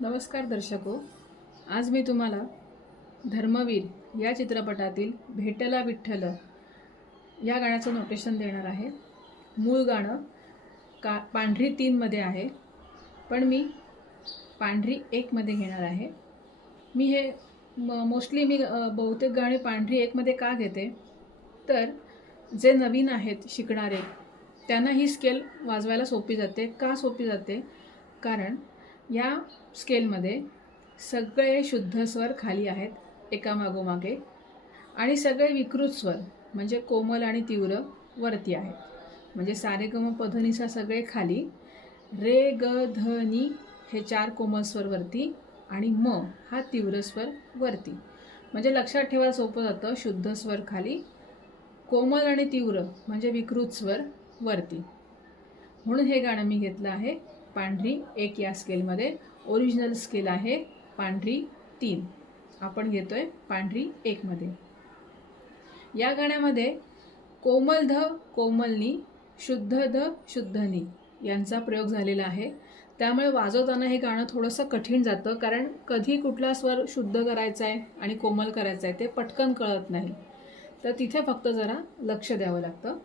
नमस्कार दर्शको आज मी तुम्हाला धर्मवीर या चित्रपटातील भेटला विठ्ठल या गाण्याचं नोटेशन देणार आहे. मूळ गाणं का पांढरी तीनमध्ये आहे पण मी पांढरी एकमध्ये घेणार आहे. मी हे म मोस्टली मी बहुतेक गाणी पांढरी एकमध्ये का घेते? तर जे नवीन आहेत शिकणारे त्यांना ही स्केल वाजवायला सोपी जाते. का सोपी जाते? कारण या स्केलमध्ये सगळे शुद्ध स्वर खाली आहेत एकामागोमागे आणि सगळे विकृत स्वर म्हणजे कोमल आणि तीव्र वरती आहेत. म्हणजे सारे गम पधनीसा सगळे खाली. रे ग ध नी हे चार कोमल स्वर वरती आणि म हा तीव्र स्वर वरती. म्हणजे लक्षात ठेवायला सोपं जातं. शुद्ध स्वर खाली कोमल आणि तीव्र म्हणजे विकृत स्वर वरती. म्हणून हे गाणं मी घेतलं आहे. पांढरी एक या स्केलमध्ये ओरिजिनल स्केल आहे पांढरी तीन. आपण घेतो आहे पांढरी एकमध्ये. या गाण्यामध्ये कोमल ध कोमलनी शुद्ध ध शुद्धनी यांचा प्रयोग झालेला आहे. त्यामुळे वाजवताना हे गाणं थोडंसं कठीण जातं कारण कधी कुठला स्वर शुद्ध करायचा आहे आणि कोमल करायचा आहे ते पटकन कळत नाही. तर तिथे फक्त जरा लक्ष द्यावं लागतं.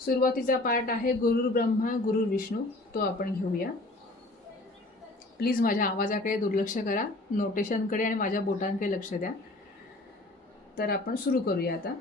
सुरुवातीचा पार्ट आहे गुरुर ब्रह्मा गुरुर विष्णू. तो आपण घेऊया. प्लीज माझ्या आवाजाकडे दुर्लक्ष करा नोटेशनकडे आणि माझ्या बोटांकडे लक्ष द्या. तर आपण सुरू करूया आता.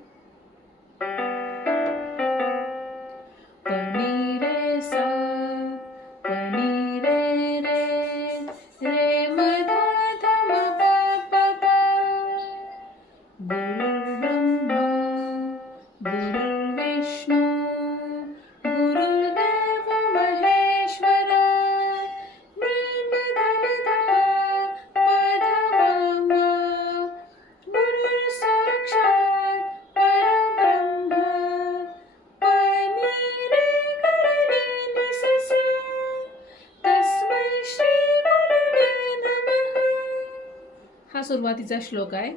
सुरुवातीचा श्लोक आहे.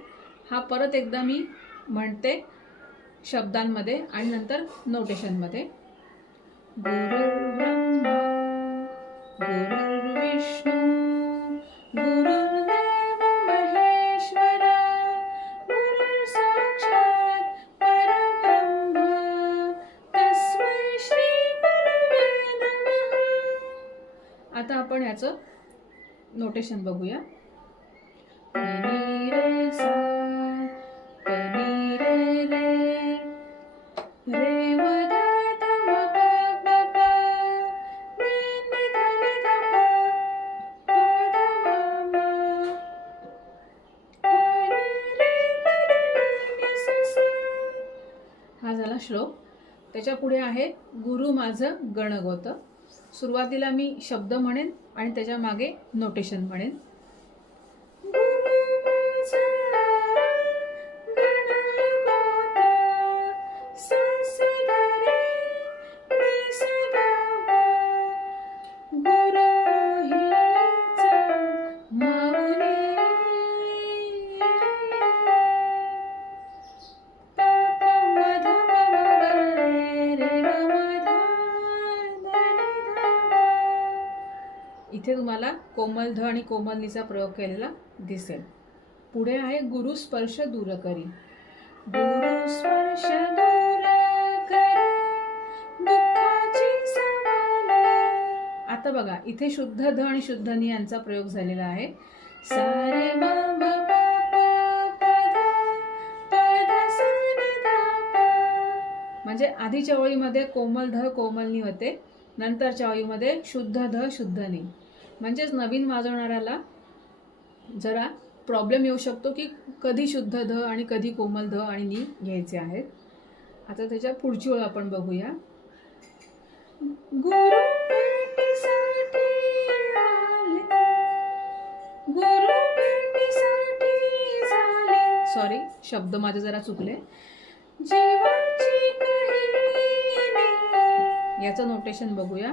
हा परत एकदा मी म्हणते शब्दांमध्ये आणि नंतर नोटेशनमध्ये गुरुर्ब्रह्मा महेश्वर साक्षात परब्रह्म तस्मै श्री आता आपण याचं नोटेशन बघूया. रे सा पनी रे रे रे म हा झाला श्लोक. त्याच्या पुढे आहे गुरु माझं गणगोत. सुरुवातीला मी शब्द म्हणेन आणि त्याच्यामागे नोटेशन म्हणेन. कोमलध कोमल आणि कोमलनीचा प्रयोग केलेला दिसेल. पुढे आहे गुरु स्पर्श दूर करी गुरु स्पर्श दूर आता बघा इथे शुद्ध ध आणि शुद्ध नि यांचा प्रयोग झालेला आहे. सारे म्हणजे आधीच्या ओळीमध्ये कोमल ध कोमलनी होते. नंतरच्या ओळीमध्ये शुद्ध ध शुद्ध नी. म्हणजेच नवीन वाजवणाऱ्याला जरा प्रॉब्लेम येऊ शकतो की कधी शुद्ध ध आणि कधी कोमल ध आणि नी घ्यायचे आहेत. आता त्याच्या पुढची ओळ आपण बघूया. सॉरी शब्द माझे जरा चुकले. याचं नोटेशन बघूया.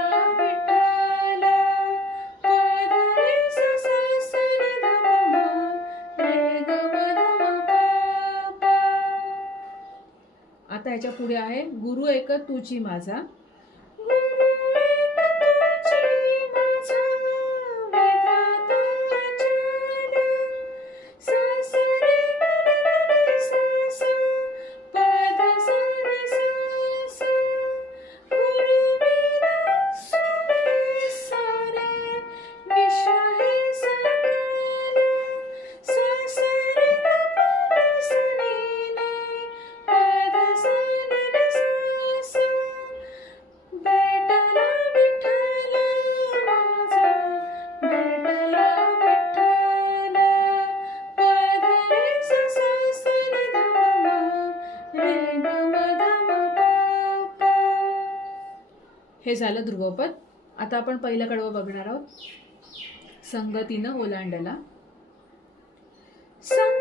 पुढे आहे. गुरु एक तुची माझा. झालं ध्रुवपद. आता आपण पहिलं कडवं बघणार आहोत. संगतीनं ओलांडला. संग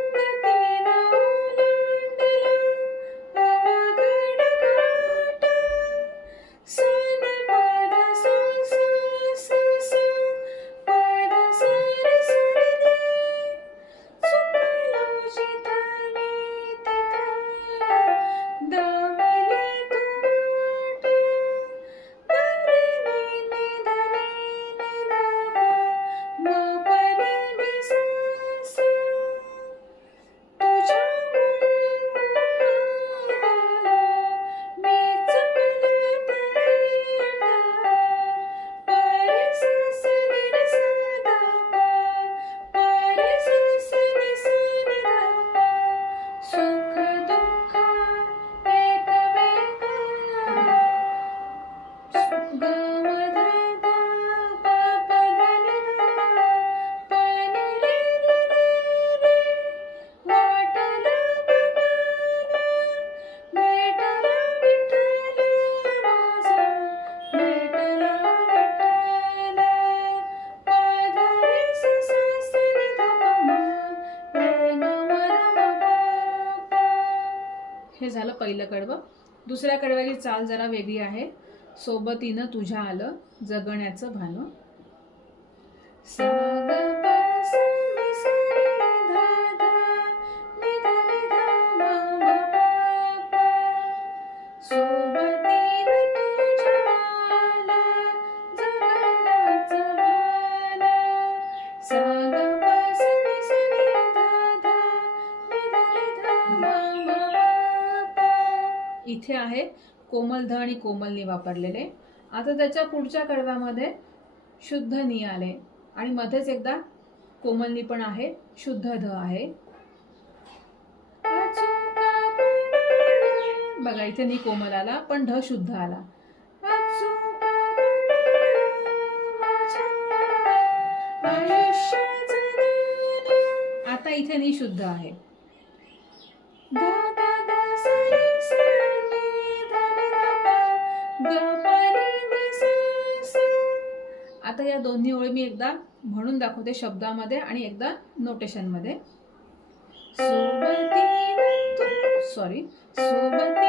सर्व दुसऱ्या कडव्याची चाल जरा वेगळी आहे. सोबतीनं तुझ्या आलं जगण्याचं भान. इथे आहे. कोमल ध आणि कोमलनी वापरलेले. आता त्याच्या पुढच्या कडव्यामध्ये शुद्ध नी आले. आणि मध्येच एकदा कोमलनी पण आहे. शुद्ध ध आहे. बघा इथे नी कोमल आला पण ध शुद्ध आला. आता इथे नी शुद्ध आहे. आता या दोन्ही ओळी मी एकदा म्हणून दाखवते शब्दामध्ये आणि एकदा नोटेशनमध्ये सॉरी सोबती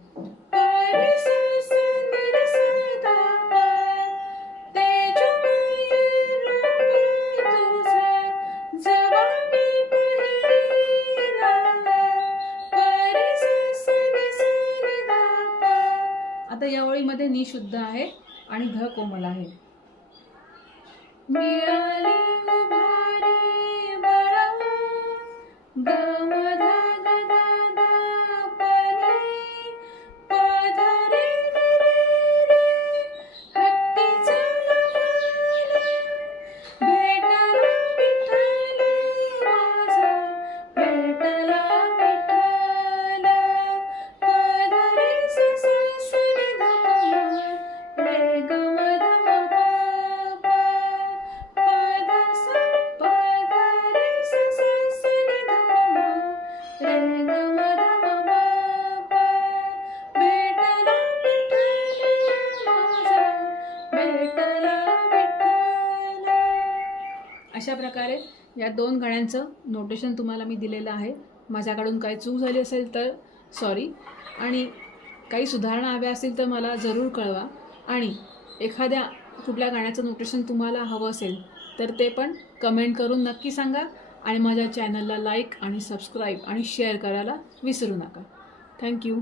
मी शुद्ध आहे आणि ध कोमल आहे. या दोन गाण्यांचं नोटेशन तुम्हाला मी दिलेलं आहे. माझ्याकडून काही चूक झाली असेल तर सॉरी आणि काही सुधारणा हव्या असतील तर मला जरूर कळवा. आणि एखाद्या कुठल्या गाण्याचं नोटेशन तुम्हाला हवं असेल तर ते पण कमेंट करून नक्की सांगा आणि माझ्या चॅनलला लाईक आणि सबस्क्राईब आणि शेअर करायला विसरू नका. थँक्यू